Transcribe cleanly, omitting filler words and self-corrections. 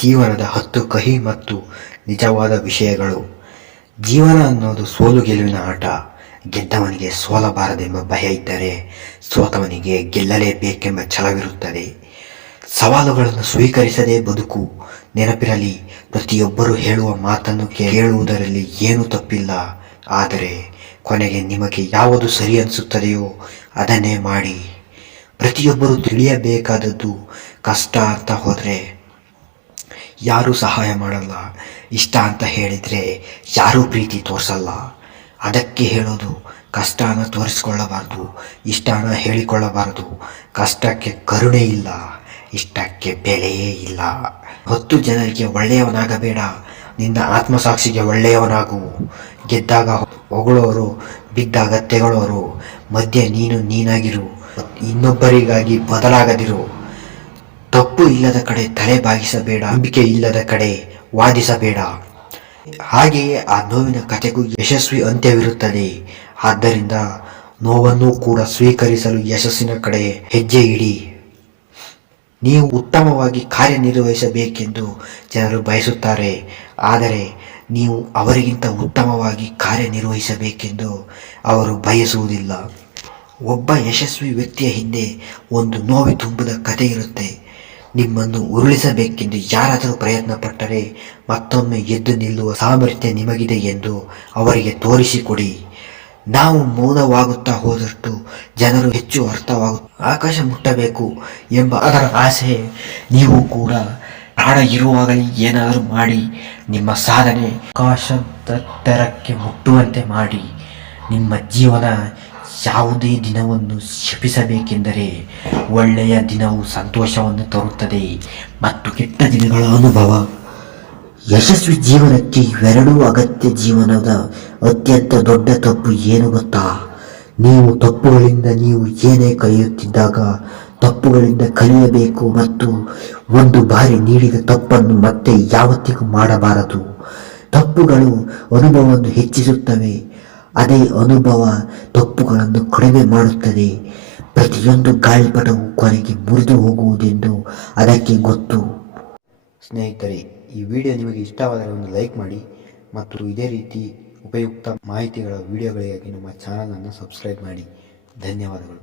ಜೀವನದ 10 ಕಹಿ ಮತ್ತು ನಿಜವಾದ ವಿಷಯಗಳು. ಜೀವನ ಅನ್ನೋದು ಸೋಲು ಗೆಲುವಿನ ಆಟ. ಗೆದ್ದವನಿಗೆ ಸೋಲಬಾರದೆಂಬ ಭಯ ಇದ್ದರೆ ಸೋತವನಿಗೆ ಗೆಲ್ಲಲೇಬೇಕೆಂಬ ಛಲವಿರುತ್ತದೆ. ಸವಾಲುಗಳನ್ನು ಸ್ವೀಕರಿಸದೇ ಬದುಕು. ನೆನಪಿರಲಿ, ಪ್ರತಿಯೊಬ್ಬರು ಹೇಳುವ ಮಾತನ್ನು ಕೇಳುವುದರಲ್ಲಿ ಏನೂ ತಪ್ಪಿಲ್ಲ. ಆದರೆ ಕೊನೆಗೆ ನಿಮಗೆ ಯಾವುದು ಸರಿ ಅನಿಸುತ್ತದೆಯೋ ಅದನ್ನೇ ಮಾಡಿ. ಪ್ರತಿಯೊಬ್ಬರು ತಿಳಿಯಬೇಕಾದದ್ದು, ಕಷ್ಟ ಅಂತ ಹೋದರೆ ಯಾರೂ ಸಹಾಯ ಮಾಡಲ್ಲ, ಇಷ್ಟ ಅಂತ ಹೇಳಿದರೆ ಯಾರೂ ಪ್ರೀತಿ ತೋರಿಸಲ್ಲ. ಅದಕ್ಕೆ ಹೇಳೋದು, ಕಷ್ಟನ ತೋರಿಸ್ಕೊಳ್ಳಬಾರ್ದು, ಇಷ್ಟನ ಹೇಳಿಕೊಳ್ಳಬಾರದು. ಕಷ್ಟಕ್ಕೆ ಕರುಣೆ ಇಲ್ಲ, ಇಷ್ಟಕ್ಕೆ ಬೆಲೆಯೇ ಇಲ್ಲ. 10 ಜನರಿಗೆ ಒಳ್ಳೆಯವನಾಗಬೇಡ, ನಿನ್ನ ಆತ್ಮಸಾಕ್ಷಿಗೆ ಒಳ್ಳೆಯವನಾಗು. ಗೆದ್ದಾಗ ಹೊಗಳೋರು, ಬಿದ್ದಾಗ ತೆಗಳೋರು ಮಧ್ಯೆ ನೀನು ನೀನಾಗಿರು. ಇನ್ನೊಬ್ಬರಿಗಾಗಿ ಬದಲಾಗದಿರು. ತಪ್ಪು ಇಲ್ಲದ ಕಡೆ ತಲೆ ಬಾಗಿಸಬೇಡ, ನಂಬಿಕೆ ಇಲ್ಲದ ಕಡೆ ವಾದಿಸಬೇಡ. ಹಾಗೆಯೇ ಆ ನೋವಿನ ಕಥೆಗೂ ಯಶಸ್ವಿ ಅಂತ್ಯವಿರುತ್ತದೆ. ಆದ್ದರಿಂದ ನೋವನ್ನು ಕೂಡ ಸ್ವೀಕರಿಸಲು ಯಶಸ್ಸಿನ ಕಡೆ ಹೆಜ್ಜೆ ಇಡಿ. ನೀವು ಉತ್ತಮವಾಗಿ ಕಾರ್ಯನಿರ್ವಹಿಸಬೇಕೆಂದು ಜನರು ಬಯಸುತ್ತಾರೆ, ಆದರೆ ನೀವು ಅವರಿಗಿಂತ ಉತ್ತಮವಾಗಿ ಕಾರ್ಯನಿರ್ವಹಿಸಬೇಕೆಂದು ಅವರು ಬಯಸುವುದಿಲ್ಲ. ಒಬ್ಬ ಯಶಸ್ವಿ ವ್ಯಕ್ತಿಯ ಹಿಂದೆ ಒಂದು ನೋವು ತುಂಬಿದ ಕಥೆ ಇರುತ್ತೆ. ನಿಮ್ಮನ್ನು ಉರುಳಿಸಬೇಕೆಂದು ಯಾರಾದರೂ ಪ್ರಯತ್ನ ಪಟ್ಟರೆ ಮತ್ತೊಮ್ಮೆ ಎದ್ದು ನಿಲ್ಲುವ ಸಾಮರ್ಥ್ಯ ನಿಮಗಿದೆ ಎಂದು ಅವರಿಗೆ ತೋರಿಸಿಕೊಡಿ. ನಾವು ಮೌನವಾಗುತ್ತಾ ಹೋದಷ್ಟು ಜನರು ಹೆಚ್ಚು ಆಕಾಶ ಮುಟ್ಟಬೇಕು ಎಂಬ ಅದರ ಆಸೆ. ನೀವು ಕೂಡ ಪ್ರಾಣ ಇರುವಾಗಲೇ ಏನಾದರೂ ಮಾಡಿ ನಿಮ್ಮ ಸಾಧನೆ ಆಕಾಶದೆತ್ತರಕ್ಕೆ ಮುಟ್ಟುವಂತೆ ಮಾಡಿ. ನಿಮ್ಮ ಜೀವನ ಯಾವುದೇ ದಿನವನ್ನು ಶಪಿಸಬೇಕೆಂದರೆ ಒಳ್ಳೆಯ ದಿನವು ಸಂತೋಷವನ್ನು ತರುತ್ತದೆ ಮತ್ತು ಕೆಟ್ಟ ದಿನಗಳ ಅನುಭವ. ಯಶಸ್ವಿ ಜೀವನಕ್ಕೆ ಇವೆರಡೂ ಅಗತ್ಯ. ಜೀವನದ ಅತ್ಯಂತ ದೊಡ್ಡ ತಪ್ಪು ಏನು ಗೊತ್ತಾ? ನೀವು ತಪ್ಪುಗಳಿಂದ ನೀವು ಏನೇ ಕಲಿಯುತ್ತಿದ್ದಾಗ ತಪ್ಪುಗಳಿಂದ ಕಲಿಯಬೇಕು ಮತ್ತು ಒಂದು ಬಾರಿ ನೀಡಿದ ತಪ್ಪನ್ನು ಮತ್ತೆ ಯಾವತ್ತಿಗೂ ಮಾಡಬಾರದು. ತಪ್ಪುಗಳು ಅನುಭವವನ್ನು ಹೆಚ್ಚಿಸುತ್ತವೆ, ಅದೇ ಅನುಭವ ತಪ್ಪುಗಳನ್ನು ಕಡಿಮೆ ಮಾಡುತ್ತದೆ. ಪ್ರತಿಯೊಂದು ಗಾಳಿಪಟವು ಕೊನೆಗೆ ಮುರಿದು ಹೋಗುವುದೆಂದು ಅದಕ್ಕೆ ಗೊತ್ತು. ಸ್ನೇಹಿತರೆ, ಈ ವಿಡಿಯೋ ನಿಮಗೆ ಇಷ್ಟವಾದರೆ ಒಂದು ಲೈಕ್ ಮಾಡಿ ಮತ್ತು ಇದೇ ರೀತಿ ಉಪಯುಕ್ತ ಮಾಹಿತಿಗಳ ವಿಡಿಯೋಗಳಿಗಾಗಿ ನಮ್ಮ ಚಾನಲನ್ನು ಸಬ್ಸ್ಕ್ರೈಬ್ ಮಾಡಿ. ಧನ್ಯವಾದಗಳು.